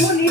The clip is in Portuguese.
bonito.